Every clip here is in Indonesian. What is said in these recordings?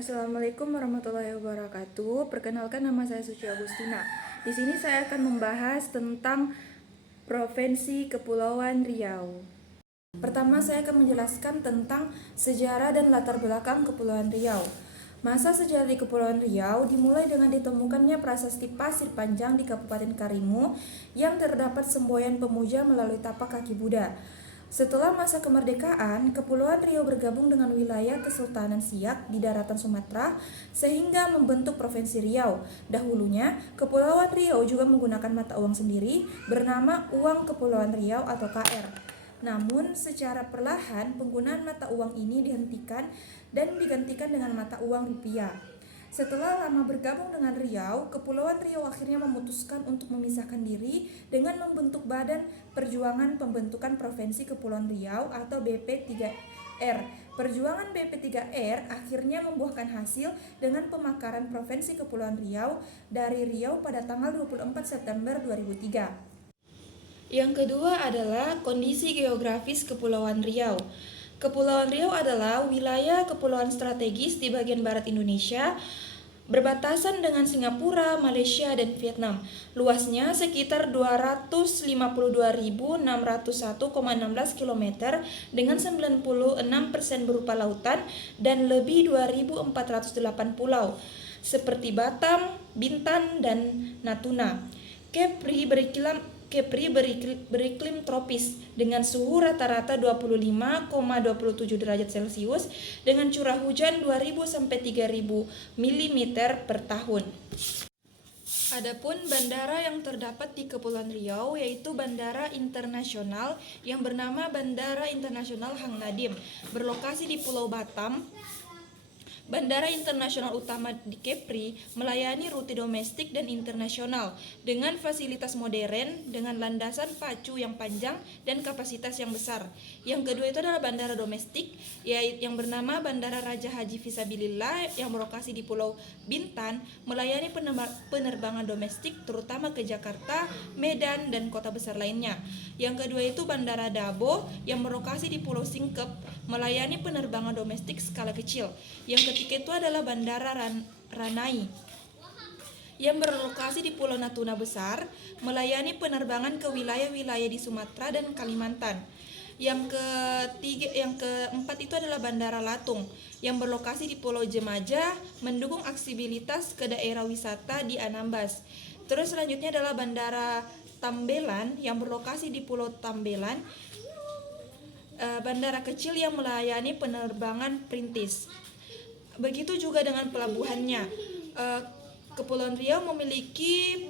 Assalamualaikum warahmatullahi wabarakatuh. Perkenalkan, nama saya Suci Agustina. Di sini saya akan membahas tentang Provinsi Kepulauan Riau. Pertama, saya akan menjelaskan tentang sejarah dan latar belakang Kepulauan Riau. Masa sejarah di Kepulauan Riau dimulai dengan ditemukannya prasasti pasir panjang di Kabupaten Karimun yang terdapat semboyan pemuja melalui tapak kaki Buddha. Setelah masa kemerdekaan, Kepulauan Riau bergabung dengan wilayah Kesultanan Siak di daratan Sumatera sehingga membentuk Provinsi Riau. Dahulunya, Kepulauan Riau juga menggunakan mata uang sendiri bernama Uang Kepulauan Riau atau KR. Namun, secara perlahan penggunaan mata uang ini dihentikan dan digantikan dengan mata uang rupiah. Setelah lama bergabung dengan Riau, Kepulauan Riau akhirnya memutuskan untuk memisahkan diri dengan membentuk Badan Perjuangan Pembentukan Provinsi Kepulauan Riau atau BP3R. Perjuangan BP3R akhirnya membuahkan hasil dengan pemekaran Provinsi Kepulauan Riau dari Riau pada tanggal 24 September 2003. Yang kedua adalah kondisi geografis Kepulauan Riau. Kepulauan Riau adalah wilayah kepulauan strategis di bagian barat Indonesia, berbatasan dengan Singapura, Malaysia, dan Vietnam. Luasnya sekitar 252.601,16 km dengan 96% berupa lautan dan lebih 2.408 pulau, seperti Batam, Bintan, dan Natuna. Kepri beriklim tropis dengan suhu rata-rata 25,27 derajat Celcius dengan curah hujan 2.000 sampai 3.000 mm per tahun. Adapun bandara yang terdapat di Kepulauan Riau yaitu Bandara Internasional yang bernama Bandara Internasional Hang Nadiem, berlokasi di Pulau Batam. Bandara internasional utama di Kepri melayani rute domestik dan internasional dengan fasilitas modern dengan landasan pacu yang panjang dan kapasitas yang besar. Yang kedua itu adalah bandara domestik yang bernama Bandara Raja Haji Fisabilillah yang berlokasi di Pulau Bintan, melayani penerbangan domestik terutama ke Jakarta, Medan, dan kota besar lainnya. Yang kedua itu Bandara Dabo yang berlokasi di Pulau Singkep, melayani penerbangan domestik skala kecil. Yang ketiga itu adalah Bandara Ranai yang berlokasi di Pulau Natuna Besar, melayani penerbangan ke wilayah-wilayah di Sumatera dan Kalimantan. Yang keempat itu adalah Bandara Latung yang berlokasi di Pulau Jemaja, mendukung aksibilitas ke daerah wisata di Anambas. Terus selanjutnya adalah Bandara Tambelan yang berlokasi di Pulau Tambelan, bandara kecil yang melayani penerbangan perintis. Begitu juga dengan pelabuhannya. Kepulauan Riau memiliki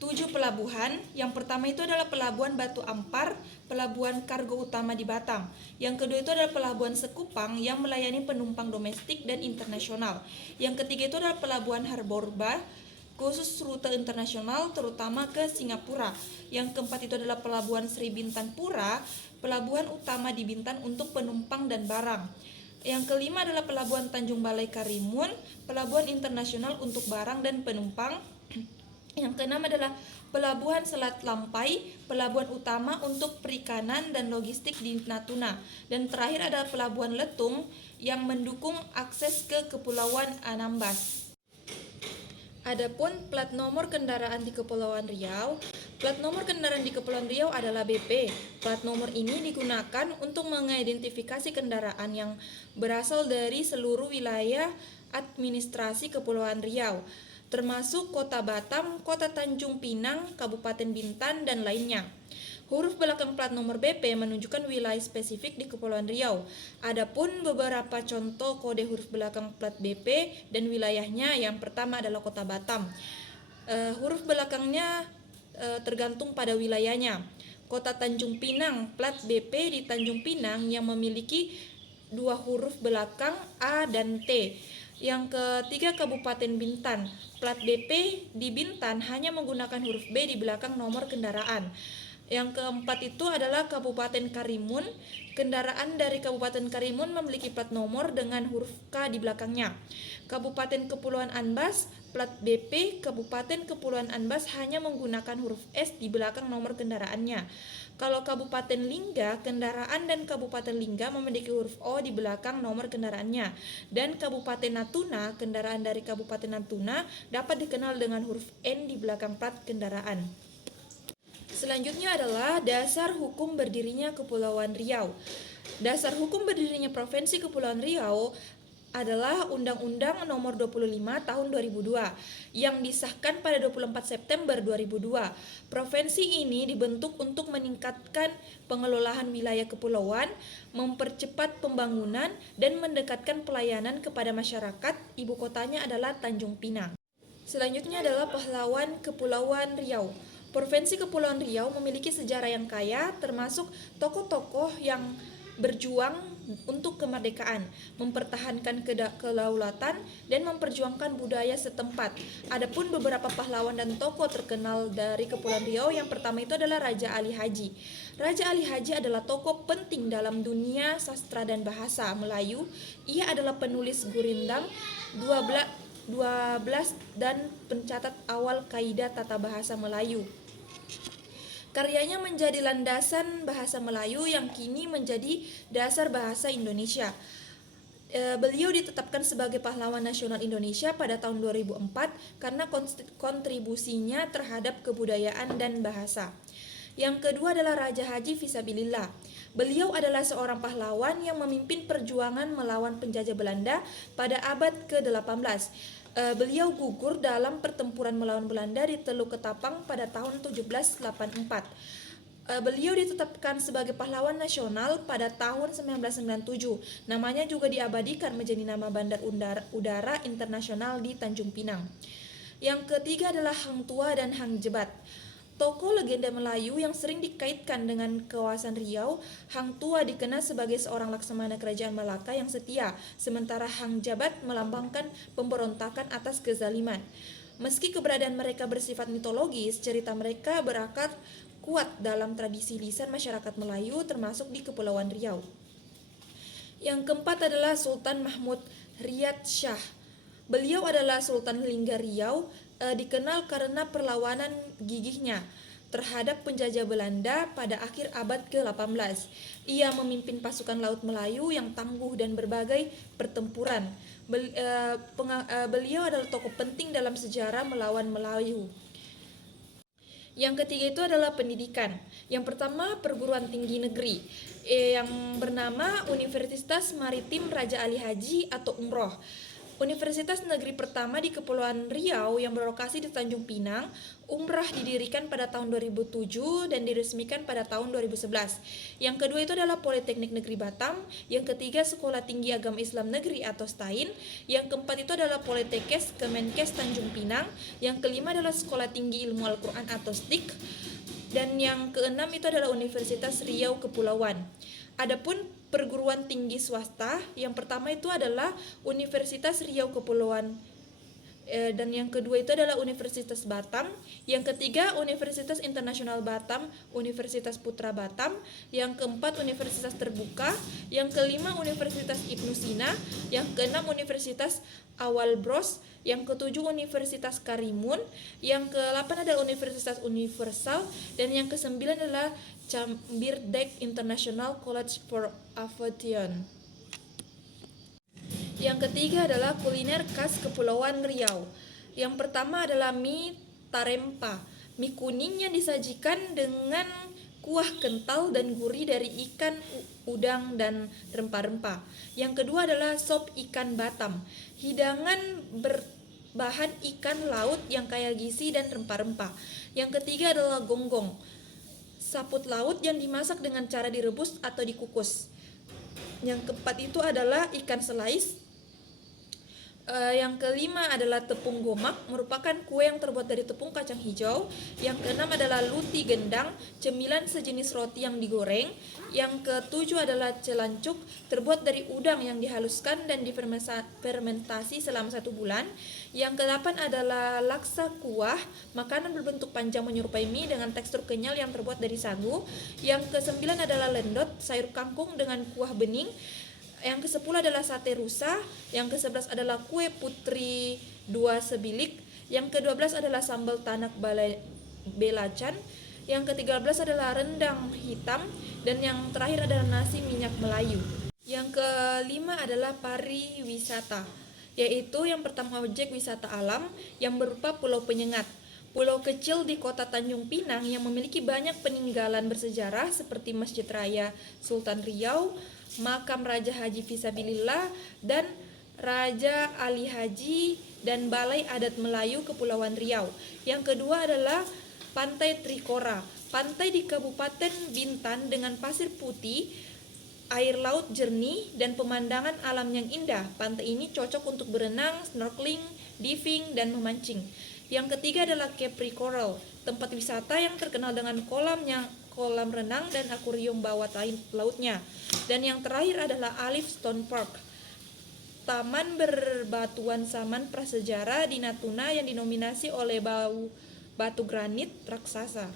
7 pelabuhan. Yang pertama itu adalah Pelabuhan Batu Ampar, pelabuhan kargo utama di Batam. Yang kedua itu adalah Pelabuhan Sekupang yang melayani penumpang domestik dan internasional. Yang ketiga itu adalah Pelabuhan Harborba, khusus rute internasional terutama ke Singapura. Yang keempat itu adalah Pelabuhan Sri Bintan Pura, pelabuhan utama di Bintan untuk penumpang dan barang. Yang kelima adalah Pelabuhan Tanjung Balai Karimun, pelabuhan internasional untuk barang dan penumpang. Yang keenam adalah Pelabuhan Selat Lampai, pelabuhan utama untuk perikanan dan logistik di Natuna. Dan terakhir adalah Pelabuhan Letung yang mendukung akses ke Kepulauan Anambas. Adapun plat nomor kendaraan di Kepulauan Riau. Plat nomor kendaraan di Kepulauan Riau adalah BP. Plat nomor ini digunakan untuk mengidentifikasi kendaraan yang berasal dari seluruh wilayah administrasi Kepulauan Riau, termasuk Kota Batam, Kota Tanjung Pinang, Kabupaten Bintan, dan lainnya. Huruf belakang plat nomor BP menunjukkan wilayah spesifik di Kepulauan Riau. Adapun beberapa contoh kode huruf belakang plat BP dan wilayahnya, yang pertama adalah Kota Batam. Huruf belakangnya tergantung pada wilayahnya. Kota Tanjung Pinang, plat BP di Tanjung Pinang yang memiliki 2 huruf belakang A dan T. Yang ketiga Kabupaten Bintan, plat BP di Bintan hanya menggunakan huruf B di belakang nomor kendaraan. Yang keempat itu adalah Kabupaten Karimun. Kendaraan dari Kabupaten Karimun memiliki plat nomor dengan huruf K di belakangnya. Kabupaten Kepulauan Anbas, plat BP Kabupaten Kepulauan Anbas hanya menggunakan huruf S di belakang nomor kendaraannya. Kalau Kabupaten Lingga, kendaraan dan Kabupaten Lingga memiliki huruf O di belakang nomor kendaraannya. Dan Kabupaten Natuna, kendaraan dari Kabupaten Natuna dapat dikenal dengan huruf N di belakang plat kendaraan. Selanjutnya adalah dasar hukum berdirinya Kepulauan Riau. Dasar hukum berdirinya Provinsi Kepulauan Riau adalah Undang-Undang Nomor 25 Tahun 2002 yang disahkan pada 24 September 2002. Provinsi ini dibentuk untuk meningkatkan pengelolaan wilayah kepulauan, mempercepat pembangunan, dan mendekatkan pelayanan kepada masyarakat. Ibu kotanya adalah Tanjung Pinang. Selanjutnya adalah pahlawan Kepulauan Riau. Provinsi Kepulauan Riau memiliki sejarah yang kaya, termasuk tokoh-tokoh yang berjuang untuk kemerdekaan, mempertahankan kedaulatan, dan memperjuangkan budaya setempat. Adapun beberapa pahlawan dan tokoh terkenal dari Kepulauan Riau, yang pertama itu adalah Raja Ali Haji. Raja Ali Haji adalah tokoh penting dalam dunia sastra dan bahasa Melayu. Ia adalah penulis Gurindam 12 dan pencatat awal kaidah tata bahasa Melayu. Karyanya menjadi landasan bahasa Melayu yang kini menjadi dasar bahasa Indonesia. Beliau ditetapkan sebagai pahlawan nasional Indonesia pada tahun 2004 karena kontribusinya terhadap kebudayaan dan bahasa. Yang kedua adalah Raja Haji Fisabilillah. Beliau adalah seorang pahlawan yang memimpin perjuangan melawan penjajah Belanda pada abad ke-18. Beliau gugur dalam pertempuran melawan Belanda di Teluk Ketapang pada tahun 1784. Beliau ditetapkan sebagai pahlawan nasional pada tahun 1997. Namanya juga diabadikan menjadi nama Bandar Udara Internasional di Tanjung Pinang. Yang ketiga adalah Hang Tuah dan Hang Jebat. Tokoh legenda Melayu yang sering dikaitkan dengan kawasan Riau, Hang Tuah dikenal sebagai seorang laksamana kerajaan Malaka yang setia, sementara Hang Jabat melambangkan pemberontakan atas kezaliman. Meski keberadaan mereka bersifat mitologis, cerita mereka berakar kuat dalam tradisi lisan masyarakat Melayu termasuk di Kepulauan Riau. Yang keempat adalah Sultan Mahmud Riyad Shah. Beliau adalah Sultan Lingga Riau, dikenal karena perlawanan gigihnya terhadap penjajah Belanda pada akhir abad ke-18. Ia memimpin pasukan Laut Melayu yang tangguh dan berbagai pertempuran. Beliau adalah tokoh penting dalam sejarah melawan Melayu. Yang ketiga itu adalah pendidikan. Yang pertama, perguruan tinggi negeri yang bernama Universitas Maritim Raja Ali Haji atau Umroh. Universitas negeri pertama di Kepulauan Riau yang berlokasi di Tanjung Pinang, Umrah didirikan pada tahun 2007 dan diresmikan pada tahun 2011. Yang kedua itu adalah Politeknik Negeri Batam, yang ketiga Sekolah Tinggi Agama Islam Negeri atau STAIN, yang keempat itu adalah Politekes Kemenkes Tanjung Pinang, yang kelima adalah Sekolah Tinggi Ilmu Al-Quran atau STIK, dan yang keenam itu adalah Universitas Riau Kepulauan. Adapun perguruan tinggi swasta, yang pertama itu adalah Universitas Riau Kepulauan, dan yang kedua itu adalah Universitas Batam, yang ketiga Universitas Internasional Batam, Universitas Putra Batam, yang keempat Universitas Terbuka, yang kelima Universitas Ibnu Sina, yang keenam Universitas Awal Bros, yang ketujuh Universitas Karimun, yang ke-8 adalah Universitas Universal, dan yang ke-9 adalah Cambirdek International College for Aviation. Yang ketiga adalah kuliner khas Kepulauan Riau. Yang pertama adalah mie tarempa. Mie kuning yang disajikan dengan kuah kental dan gurih dari ikan, udang, dan rempah-rempah. Yang kedua adalah sop ikan Batam. Hidangan berbahan ikan laut yang kaya gizi dan rempah-rempah. Yang ketiga adalah gonggong, saput laut yang dimasak dengan cara direbus atau dikukus. Yang keempat itu adalah ikan selais. Yang kelima adalah tepung gomak, merupakan kue yang terbuat dari tepung kacang hijau. Yang keenam adalah luti gendang, cemilan sejenis roti yang digoreng. Yang ketujuh adalah celancuk, terbuat dari udang yang dihaluskan dan difermentasi selama 1 bulan. Yang kedelapan adalah laksa kuah, makanan berbentuk panjang menyerupai mie dengan tekstur kenyal yang terbuat dari sagu. Yang kesembilan adalah lendot, sayur kangkung dengan kuah bening. Yang ke-10 adalah sate rusa, yang ke-11 adalah kue putri 2 sebilik, yang ke-12 adalah sambal tanak belacan, yang ke-13 adalah rendang hitam, dan yang terakhir adalah nasi minyak Melayu. Yang kelima adalah pariwisata, yaitu yang pertama objek wisata alam yang berupa Pulau Penyengat. Pulau kecil di kota Tanjung Pinang yang memiliki banyak peninggalan bersejarah seperti Masjid Raya Sultan Riau, Makam Raja Haji Fisabilillah, dan Raja Ali Haji dan Balai Adat Melayu Kepulauan Riau. Yang kedua adalah Pantai Trikora, pantai di Kabupaten Bintan dengan pasir putih, air laut jernih, dan pemandangan alam yang indah. Pantai ini cocok untuk berenang, snorkeling, diving, dan memancing. Yang ketiga adalah Capri Coral, tempat wisata yang terkenal dengan kolam renang dan akuarium bawah lautnya. Dan yang terakhir adalah Alif Stone Park, taman berbatuan saman prasejarah di Natuna yang dinominasi oleh batu granit raksasa.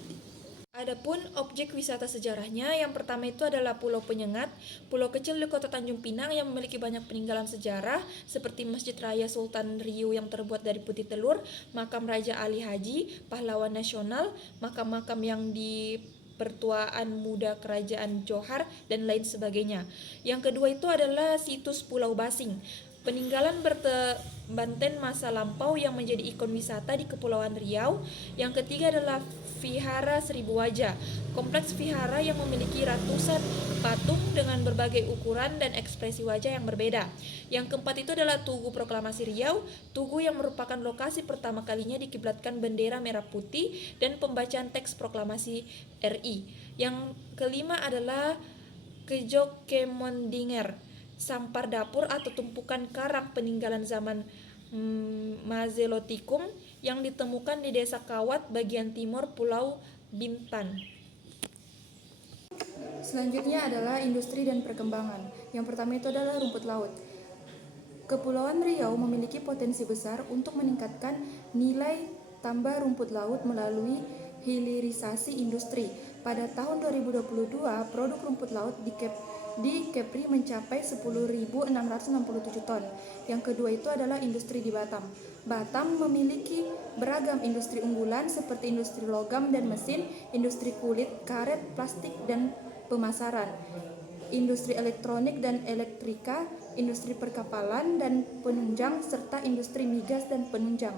Adapun objek wisata sejarahnya, yang pertama itu adalah Pulau Penyengat, pulau kecil di kota Tanjung Pinang yang memiliki banyak peninggalan sejarah seperti Masjid Raya Sultan Riau yang terbuat dari putih telur, makam Raja Ali Haji, pahlawan nasional, makam-makam yang di pertuaan muda Kerajaan Johor, dan lain sebagainya. Yang kedua itu adalah situs Pulau Basing, peninggalan Banten masa lampau yang menjadi ikon wisata di Kepulauan Riau. Yang ketiga adalah Vihara Seribu Wajah, kompleks vihara yang memiliki ratusan patung dengan berbagai ukuran dan ekspresi wajah yang berbeda. Yang keempat itu adalah Tugu Proklamasi Riau, tugu yang merupakan lokasi pertama kalinya dikiblatkan bendera merah putih dan pembacaan teks proklamasi RI. Yang kelima adalah Kejokemondinger, sampar dapur atau tumpukan karang peninggalan zaman Mazelotikum yang ditemukan di Desa Kawat bagian timur Pulau Bintan. Selanjutnya adalah industri dan perkembangan. Yang pertama itu adalah rumput laut. Kepulauan Riau memiliki potensi besar untuk meningkatkan nilai tambah rumput laut melalui hilirisasi industri. Pada tahun 2022, produk rumput laut di Kepri mencapai 10.667 ton. Yang kedua itu adalah industri di Batam. Batam memiliki beragam industri unggulan seperti industri logam dan mesin, industri kulit, karet, plastik, dan pemasaran, industri elektronik dan elektrika, industri perkapalan dan penunjang, serta industri migas dan penunjang.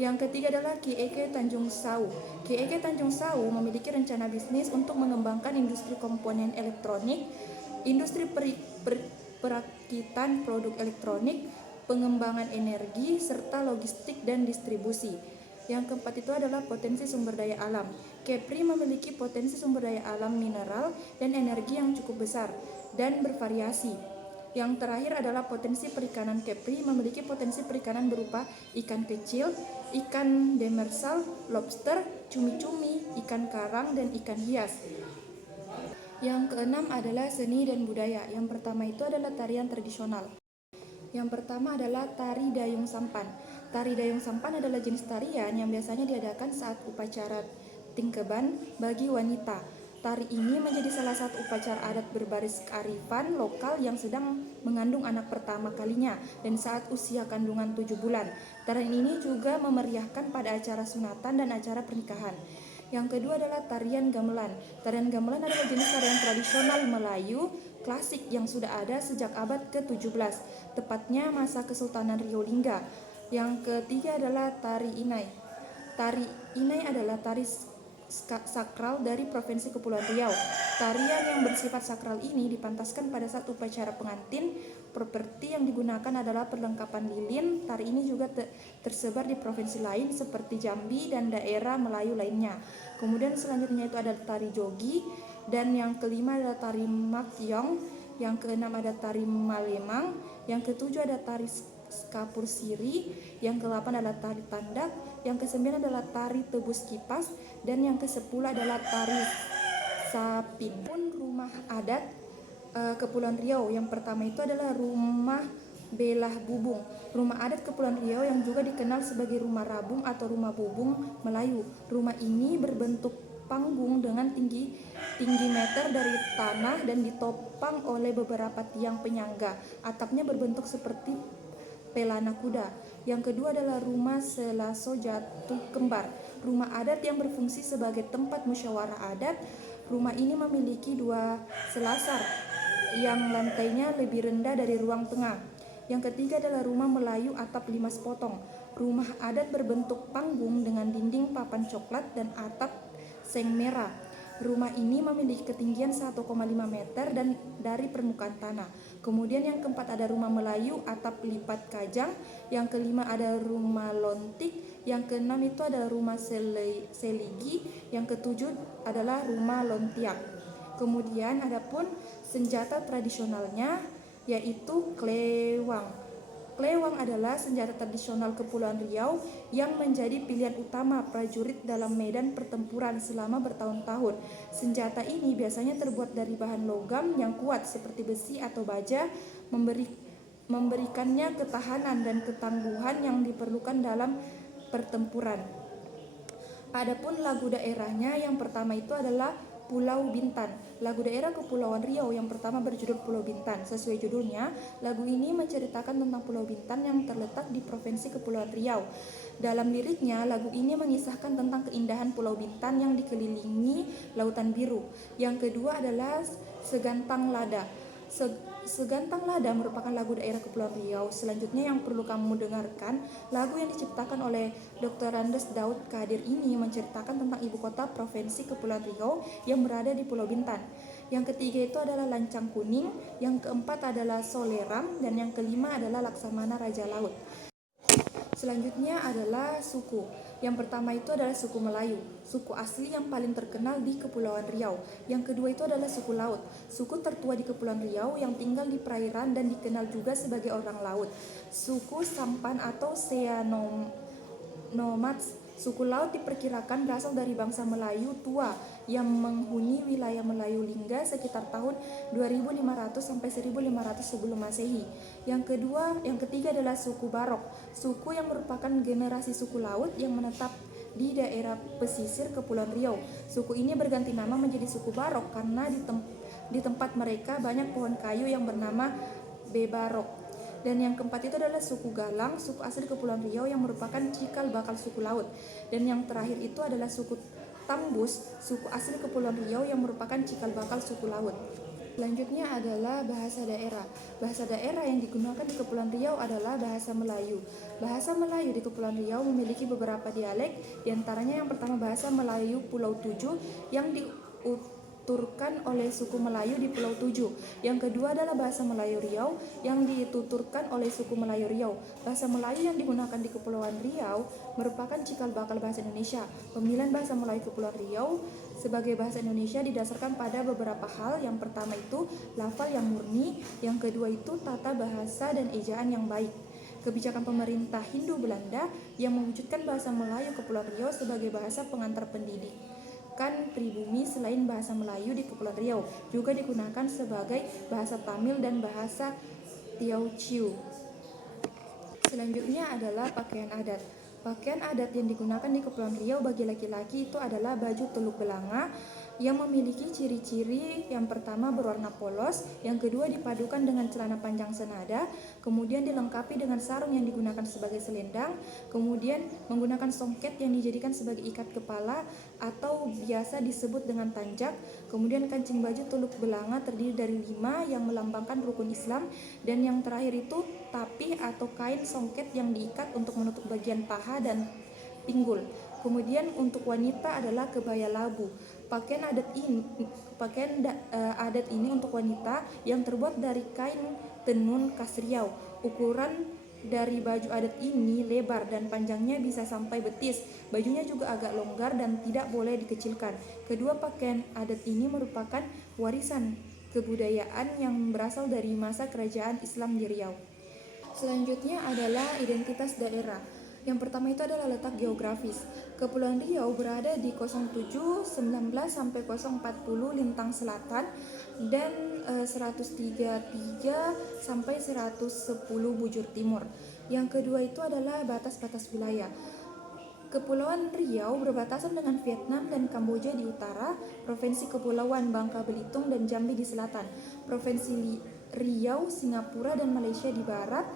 Yang ketiga adalah KIEK Tanjung Sau. KIEK Tanjung Sau memiliki rencana bisnis untuk mengembangkan industri komponen elektronik, industri perakitan produk elektronik, pengembangan energi, serta logistik dan distribusi. Yang keempat itu adalah potensi sumber daya alam. Kepri memiliki potensi sumber daya alam mineral dan energi yang cukup besar dan bervariasi. Yang terakhir adalah potensi perikanan. Kepri memiliki potensi perikanan berupa ikan kecil, ikan demersal, lobster, cumi-cumi, ikan karang, dan ikan hias. Yang keenam adalah seni dan budaya. Yang pertama itu adalah tarian tradisional. Yang pertama adalah tari dayung sampan. Tari dayung sampan adalah jenis tarian yang biasanya diadakan saat upacara tingkeban bagi wanita. Tari ini menjadi salah satu upacara adat berbaris kearifan lokal yang sedang mengandung anak pertama kalinya dan saat usia kandungan 7 bulan. Tarian ini juga memeriahkan pada acara sunatan dan acara pernikahan. Yang kedua adalah tarian gamelan. Tarian gamelan adalah jenis tarian tradisional Melayu klasik yang sudah ada sejak abad ke-17, tepatnya masa Kesultanan Riau Lingga. Yang ketiga adalah tari inai. Tari inai adalah tari sakral dari Provinsi Kepulauan Riau. Tarian yang bersifat sakral ini dipantaskan pada saat upacara pengantin. Properti yang digunakan adalah perlengkapan lilin. Tari ini juga tersebar di provinsi lain seperti Jambi dan daerah Melayu lainnya. Kemudian selanjutnya itu ada tari jogi, dan yang kelima adalah tari makyong, yang keenam ada tari malemang, yang ketujuh ada tari kapur siri, yang ke-8 adalah tari tandak, yang ke-9 adalah tari tebus kipas, dan yang ke-10 adalah tari sapin. Pun rumah adat Kepulauan Riau yang pertama itu adalah rumah Belah Bubung. Rumah adat Kepulauan Riau yang juga dikenal sebagai rumah rabung atau rumah bubung Melayu. Rumah ini berbentuk panggung dengan tinggi meter dari tanah dan ditopang oleh beberapa tiang penyangga. Atapnya berbentuk seperti pelana kuda. Yang kedua adalah rumah Selaso Jatuh Kembar. Rumah adat yang berfungsi sebagai tempat musyawarah adat. Rumah ini memiliki 2 selasar yang lantainya lebih rendah dari ruang tengah. Yang ketiga adalah rumah Melayu atap 5 sepotong. Rumah adat berbentuk panggung dengan dinding papan coklat dan atap seng merah. Rumah ini memiliki ketinggian 1,5 meter dan dari permukaan tanah. Kemudian yang keempat ada rumah Melayu atap lipat kajang. Yang kelima ada rumah lontik. Yang keenam itu ada rumah seligi. Yang ketujuh adalah rumah lontiak. Kemudian adapun senjata tradisionalnya yaitu klewang. Klewang adalah senjata tradisional Kepulauan Riau yang menjadi pilihan utama prajurit dalam medan pertempuran selama bertahun-tahun. Senjata ini biasanya terbuat dari bahan logam yang kuat seperti besi atau baja, memberikannya ketahanan dan ketangguhan yang diperlukan dalam pertempuran. Adapun lagu daerahnya yang pertama itu adalah Pulau Bintan. Lagu daerah Kepulauan Riau yang pertama berjudul Pulau Bintan. Sesuai judulnya, lagu ini menceritakan tentang Pulau Bintan yang terletak di Provinsi Kepulauan Riau. Dalam liriknya, lagu ini mengisahkan tentang keindahan Pulau Bintan yang dikelilingi lautan biru. Yang kedua adalah Segantang Lada. Segantang Lada merupakan lagu daerah Kepulauan Riau. Selanjutnya yang perlu kamu dengarkan, lagu yang diciptakan oleh Dr. Andes Daud Kadir ini menceritakan tentang ibu kota Provinsi Kepulauan Riau yang berada di Pulau Bintan. Yang ketiga itu adalah Lancang Kuning, yang keempat adalah Soleram, dan yang kelima adalah Laksamana Raja Laut. Selanjutnya adalah suku. Yang pertama itu adalah suku Melayu, suku asli yang paling terkenal di Kepulauan Riau. Yang kedua itu adalah suku Laut, suku tertua di Kepulauan Riau yang tinggal di perairan dan dikenal juga sebagai orang laut. Suku Sampan atau Seanomads. Suku Laut diperkirakan berasal dari bangsa Melayu tua yang menghuni wilayah Melayu Lingga sekitar tahun 2500 sampai 1500 sebelum Masehi. Yang ketiga adalah suku Barok, suku yang merupakan generasi suku laut yang menetap di daerah pesisir Kepulauan Riau. Suku ini berganti nama menjadi suku Barok karena di tempat mereka banyak pohon kayu yang bernama bebarok. Dan yang keempat itu adalah suku Galang, suku asli Kepulauan Riau yang merupakan cikal bakal suku laut. Dan yang terakhir itu adalah suku Tambus, suku asli Kepulauan Riau yang merupakan cikal bakal suku laut. Selanjutnya adalah bahasa daerah. Bahasa daerah yang digunakan di Kepulauan Riau adalah bahasa Melayu. Bahasa Melayu di Kepulauan Riau memiliki beberapa dialek, diantaranya yang pertama bahasa Melayu Pulau Tujuh yang dituturkan oleh suku Melayu di Pulau Tujuh. Yang kedua adalah bahasa Melayu Riau yang dituturkan oleh suku Melayu Riau. Bahasa Melayu yang digunakan di Kepulauan Riau merupakan cikal bakal bahasa Indonesia. Pemilihan bahasa Melayu Kepulauan Riau sebagai bahasa Indonesia didasarkan pada beberapa hal. Yang pertama itu lafal yang murni, yang kedua itu tata bahasa dan ejaan yang baik. Kebijakan pemerintah Hindu Belanda yang mewujudkan bahasa Melayu Kepulauan Riau sebagai bahasa pengantar pendidikan pribumi. Selain bahasa Melayu di Kepulauan Riau juga digunakan sebagai bahasa Tamil dan bahasa Teochew. Selanjutnya adalah pakaian adat. Pakaian adat yang digunakan di Kepulauan Riau bagi laki-laki itu adalah baju teluk belanga yang memiliki ciri-ciri yang pertama berwarna polos, yang kedua dipadukan dengan celana panjang senada, kemudian dilengkapi dengan sarung yang digunakan sebagai selendang, kemudian menggunakan songket yang dijadikan sebagai ikat kepala atau biasa disebut dengan tanjak, kemudian kancing baju teluk belanga terdiri dari 5 yang melambangkan rukun Islam, dan yang terakhir itu tapih atau kain songket yang diikat untuk menutup bagian paha dan pinggul. Kemudian untuk wanita adalah kebaya labu. Pakaian adat ini untuk wanita yang terbuat dari kain tenun khas Riau. Ukuran dari baju adat ini lebar dan panjangnya bisa sampai betis. Bajunya juga agak longgar dan tidak boleh dikecilkan. Kedua pakaian adat ini merupakan warisan kebudayaan yang berasal dari masa kerajaan Islam di Riau. Selanjutnya adalah identitas daerah. Yang pertama itu adalah letak geografis. Kepulauan Riau berada di 0719 sampai 040 lintang selatan dan 133 sampai 110 bujur timur. Yang kedua itu adalah batas-batas wilayah. Kepulauan Riau berbatasan dengan Vietnam dan Kamboja di utara, Provinsi Kepulauan Bangka Belitung dan Jambi di selatan, Provinsi Riau, Singapura dan Malaysia di barat,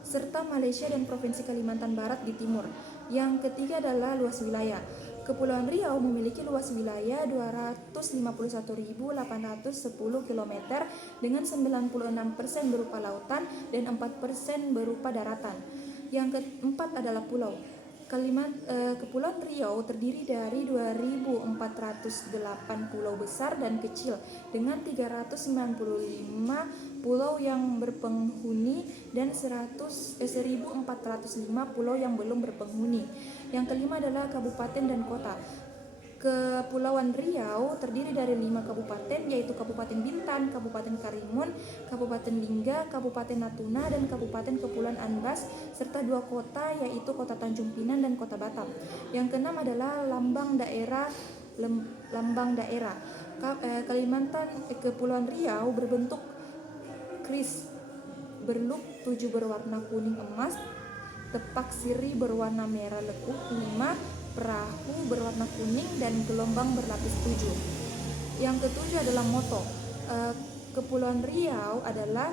serta Malaysia dan Provinsi Kalimantan Barat di timur. Yang ketiga adalah luas wilayah. Kepulauan Riau memiliki luas wilayah 251.810 km dengan 96% berupa lautan dan 4% berupa daratan. Yang keempat adalah pulau. Kepulauan Riau terdiri dari 2.408 pulau besar dan kecil dengan 395 pulau yang berpenghuni dan 1.405 pulau yang belum berpenghuni. Yang kelima adalah kabupaten dan kota. Kepulauan Riau terdiri dari 5 kabupaten, yaitu Kabupaten Bintan, Kabupaten Karimun, Kabupaten Lingga, Kabupaten Natuna, dan Kabupaten Kepulauan Anambas, serta 2 kota, yaitu Kota Tanjung Pinang dan Kota Batam. Yang keenam adalah lambang daerah. Kepulauan Riau berbentuk kris berloop 7 berwarna kuning emas, tepak siri berwarna merah lekuk 5, perahu berwarna kuning dan gelombang berlapis 7. Yang ketujuh adalah moto. Kepulauan Riau adalah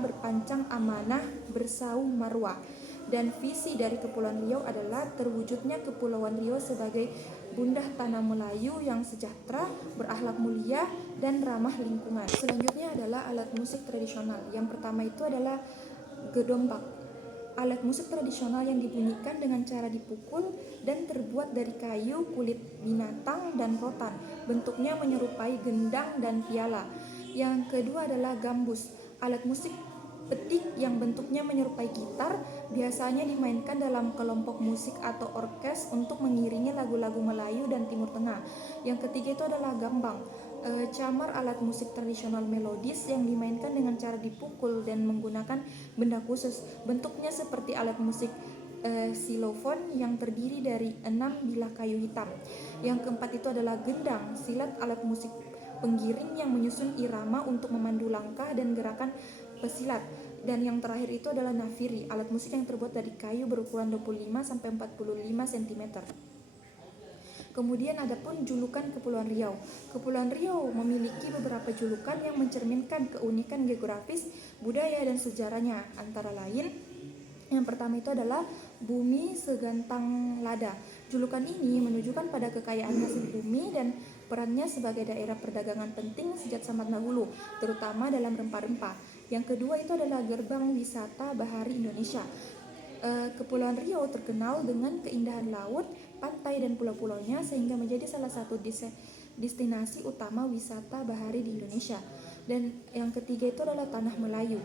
berpancang amanah, bersaung marwah. Dan visi dari Kepulauan Riau adalah terwujudnya Kepulauan Riau sebagai bundah tanah Melayu yang sejahtera, berakhlak mulia, dan ramah lingkungan. Selanjutnya adalah alat musik tradisional. Yang pertama itu adalah gedombak. Alat musik tradisional yang dibunyikan dengan cara dipukul dan terbuat dari kayu, kulit binatang, dan rotan. Bentuknya menyerupai gendang dan piala. Yang kedua adalah gambus. Alat musik petik yang bentuknya menyerupai gitar, biasanya dimainkan dalam kelompok musik atau orkes untuk mengiringi lagu-lagu Melayu dan Timur Tengah. Yang ketiga itu adalah gambang. Camar alat musik tradisional melodis yang dimainkan dengan cara dipukul dan menggunakan benda khusus. Bentuknya seperti alat musik xilofon yang terdiri dari 6 bilah kayu hitam. Yang keempat itu adalah gendang, silat alat musik penggiring yang menyusun irama untuk memandu langkah dan gerakan pesilat. Dan yang terakhir itu adalah nafiri, alat musik yang terbuat dari kayu berukuran 25 sampai 45 cm. Kemudian ada pun julukan Kepulauan Riau. Kepulauan Riau memiliki beberapa julukan yang mencerminkan keunikan geografis, budaya, dan sejarahnya. Antara lain, yang pertama itu adalah Bumi Segantang Lada. Julukan ini menunjukkan pada kekayaan hasil bumi dan perannya sebagai daerah perdagangan penting sejak zaman dahulu, terutama dalam rempah-rempah. Yang kedua itu adalah Gerbang Wisata Bahari Indonesia. Kepulauan Riau terkenal dengan keindahan laut, pantai, dan pulau-pulaunya sehingga menjadi salah satu destinasi utama wisata bahari di Indonesia. Dan yang ketiga itu adalah Tanah Melayu.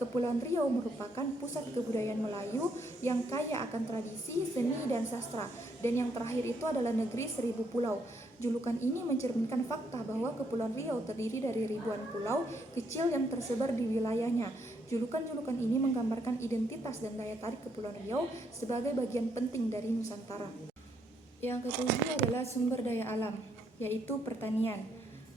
Kepulauan Riau merupakan pusat kebudayaan Melayu yang kaya akan tradisi, seni, dan sastra. Dan yang terakhir itu adalah Negeri Seribu Pulau. Julukan ini mencerminkan fakta bahwa Kepulauan Riau terdiri dari ribuan pulau kecil yang tersebar di wilayahnya. Julukan-julukan ini menggambarkan identitas dan daya tarik Kepulauan Riau sebagai bagian penting dari Nusantara. Yang ketujuh adalah sumber daya alam, yaitu pertanian.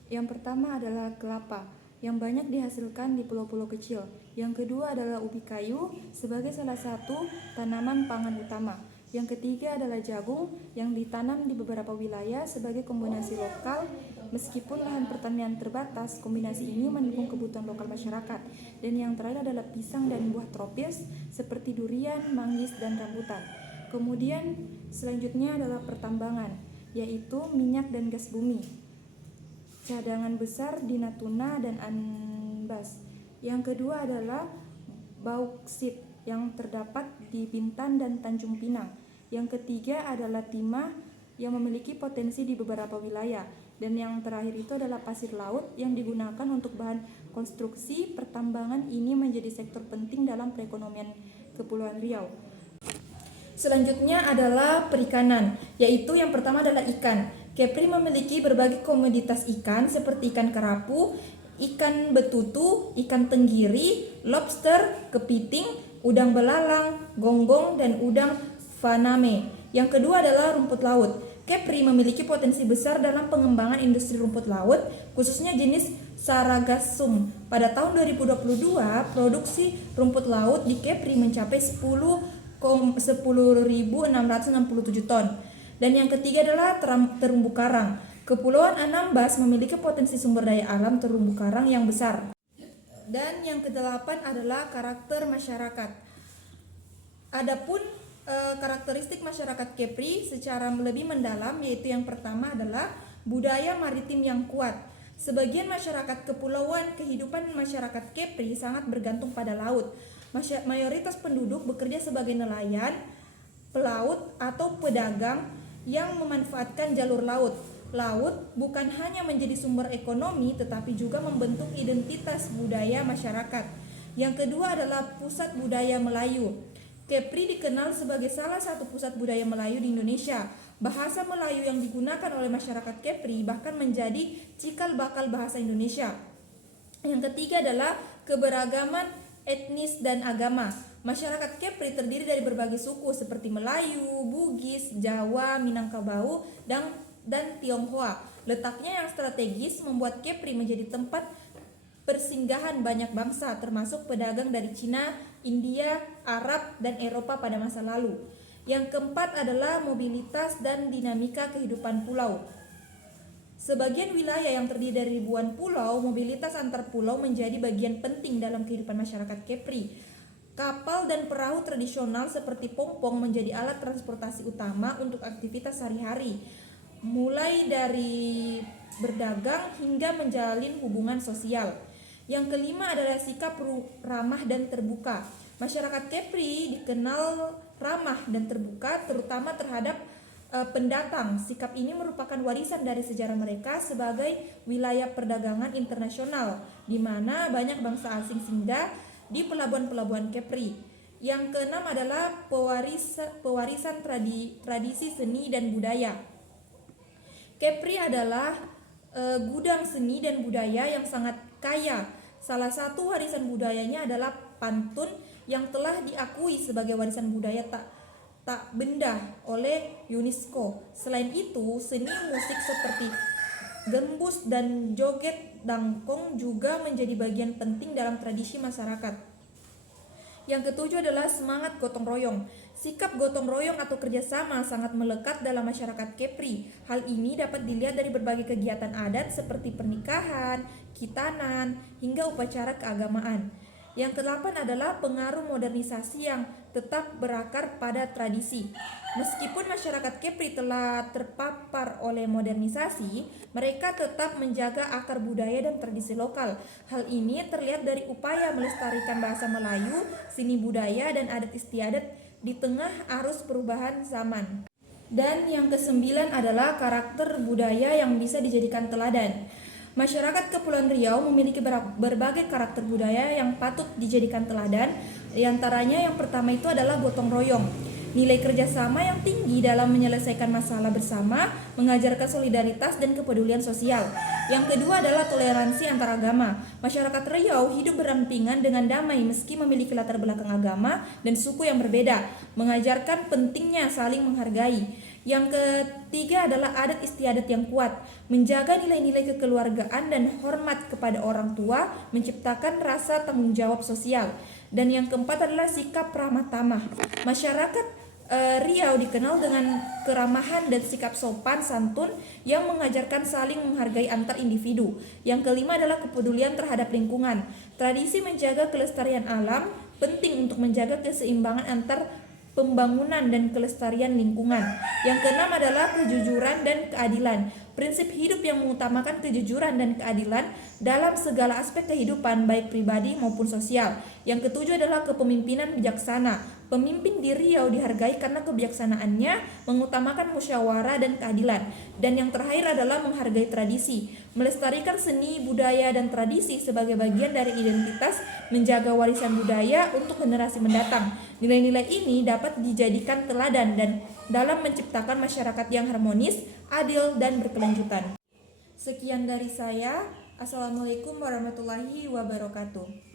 Yang pertama adalah kelapa, yang banyak dihasilkan di pulau-pulau kecil. Yang kedua adalah ubi kayu sebagai salah satu tanaman pangan utama. Yang ketiga adalah jagung yang ditanam di beberapa wilayah sebagai kombinasi lokal. Meskipun lahan pertanian terbatas, kombinasi ini mendukung kebutuhan lokal masyarakat. Dan yang terakhir adalah pisang dan buah tropis seperti durian, manggis, dan rambutan. Kemudian selanjutnya adalah pertambangan, yaitu minyak dan gas bumi. Cadangan besar di Natuna dan Anambas. Yang kedua adalah bauksit yang terdapat di Bintan dan Tanjung Pinang. Yang ketiga adalah timah yang memiliki potensi di beberapa wilayah. Dan yang terakhir itu adalah pasir laut yang digunakan untuk bahan konstruksi. Pertambangan ini menjadi sektor penting dalam perekonomian Kepulauan Riau. Selanjutnya adalah perikanan, yaitu yang pertama adalah ikan. Kepri memiliki berbagai komoditas ikan seperti ikan kerapu, ikan betutu, ikan tenggiri, lobster, kepiting, udang belalang, gonggong, dan udang faname. Yang kedua adalah rumput laut. Kepri memiliki potensi besar dalam pengembangan industri rumput laut, khususnya jenis Sargassum. Pada tahun 2022, produksi rumput laut di Kepri mencapai 10.667 ton. Dan yang ketiga adalah terumbu karang. Kepulauan Anambas memiliki potensi sumber daya alam terumbu karang yang besar. Dan yang kedelapan adalah karakter masyarakat. Adapun karakteristik masyarakat Kepri secara lebih mendalam, yaitu yang pertama adalah budaya maritim yang kuat. Sebagian masyarakat kepulauan, kehidupan masyarakat Kepri sangat bergantung pada laut. Mayoritas penduduk bekerja sebagai nelayan, pelaut, atau pedagang yang memanfaatkan jalur laut. Laut bukan hanya menjadi sumber ekonomi, tetapi juga membentuk identitas budaya masyarakat. Yang kedua adalah pusat budaya Melayu. Kepri dikenal sebagai salah satu pusat budaya Melayu di Indonesia. Bahasa Melayu yang digunakan oleh masyarakat Kepri bahkan menjadi cikal bakal bahasa Indonesia. Yang ketiga adalah keberagaman etnis dan agama. Masyarakat Kepri terdiri dari berbagai suku seperti Melayu, Bugis, Jawa, Minangkabau, dan Tionghoa. Letaknya yang strategis membuat Kepri menjadi tempat persinggahan banyak bangsa, termasuk pedagang dari Cina, India, Arab, dan Eropa pada masa lalu. Yang keempat adalah mobilitas dan dinamika kehidupan pulau. Sebagian wilayah yang terdiri dari ribuan pulau, mobilitas antar pulau menjadi bagian penting dalam kehidupan masyarakat Kepri. Kapal dan perahu tradisional seperti pompong menjadi alat transportasi utama untuk aktivitas sehari-hari, mulai dari berdagang hingga menjalin hubungan sosial. Yang kelima adalah sikap ramah dan terbuka. Masyarakat Kepri dikenal ramah dan terbuka, terutama terhadap pendatang. Sikap ini merupakan warisan dari sejarah mereka sebagai wilayah perdagangan internasional, di mana banyak bangsa asing singgah di pelabuhan-pelabuhan Kepri. Yang keenam adalah pewarisan tradisi seni dan budaya. Kepri adalah gudang seni dan budaya yang sangat kaya. Salah satu warisan budayanya adalah pantun yang telah diakui sebagai warisan budaya tak benda oleh UNESCO. Selain itu, seni musik seperti gembus dan joget dangkong juga menjadi bagian penting dalam tradisi masyarakat. Yang ketujuh adalah semangat gotong royong. Sikap gotong royong atau kerjasama sangat melekat dalam masyarakat Kepri. Hal ini dapat dilihat dari berbagai kegiatan adat seperti pernikahan, khitanan, hingga upacara keagamaan. Yang kedelapan adalah pengaruh modernisasi yang tetap berakar pada tradisi. Meskipun masyarakat Kepri telah terpapar oleh modernisasi, mereka tetap menjaga akar budaya dan tradisi lokal. Hal ini terlihat dari upaya melestarikan bahasa Melayu, seni budaya, dan adat istiadat di tengah arus perubahan zaman. Dan yang kesembilan adalah karakter budaya yang bisa dijadikan teladan. Masyarakat Kepulauan Riau memiliki berbagai karakter budaya yang patut dijadikan teladan. Di antaranya yang pertama itu adalah gotong royong. Nilai kerjasama yang tinggi dalam menyelesaikan masalah bersama, mengajarkan solidaritas dan kepedulian sosial. Yang kedua adalah toleransi antar agama. Masyarakat Riau hidup berampingan dengan damai meski memiliki latar belakang agama dan suku yang berbeda, mengajarkan pentingnya saling menghargai. Yang ketiga adalah adat istiadat yang kuat, menjaga nilai-nilai kekeluargaan dan hormat kepada orang tua, menciptakan rasa tanggung jawab sosial. Dan yang keempat adalah sikap ramah tamah. Masyarakat Riau dikenal dengan keramahan dan sikap sopan santun yang mengajarkan saling menghargai antar individu. Yang kelima adalah kepedulian terhadap lingkungan. Tradisi menjaga kelestarian alam penting untuk menjaga keseimbangan antar pembangunan dan kelestarian lingkungan. Yang keenam adalah kejujuran dan keadilan. Prinsip hidup yang mengutamakan kejujuran dan keadilan dalam segala aspek kehidupan baik pribadi maupun sosial. Yang ketujuh adalah kepemimpinan bijaksana. Pemimpin di Riau dihargai karena kebijaksanaannya, mengutamakan musyawarah dan keadilan. Dan yang terakhir adalah menghargai tradisi, melestarikan seni, budaya, dan tradisi sebagai bagian dari identitas, menjaga warisan budaya untuk generasi mendatang. Nilai-nilai ini dapat dijadikan teladan dan dalam menciptakan masyarakat yang harmonis, adil, dan berkelanjutan. Sekian dari saya. Assalamualaikum warahmatullahi wabarakatuh.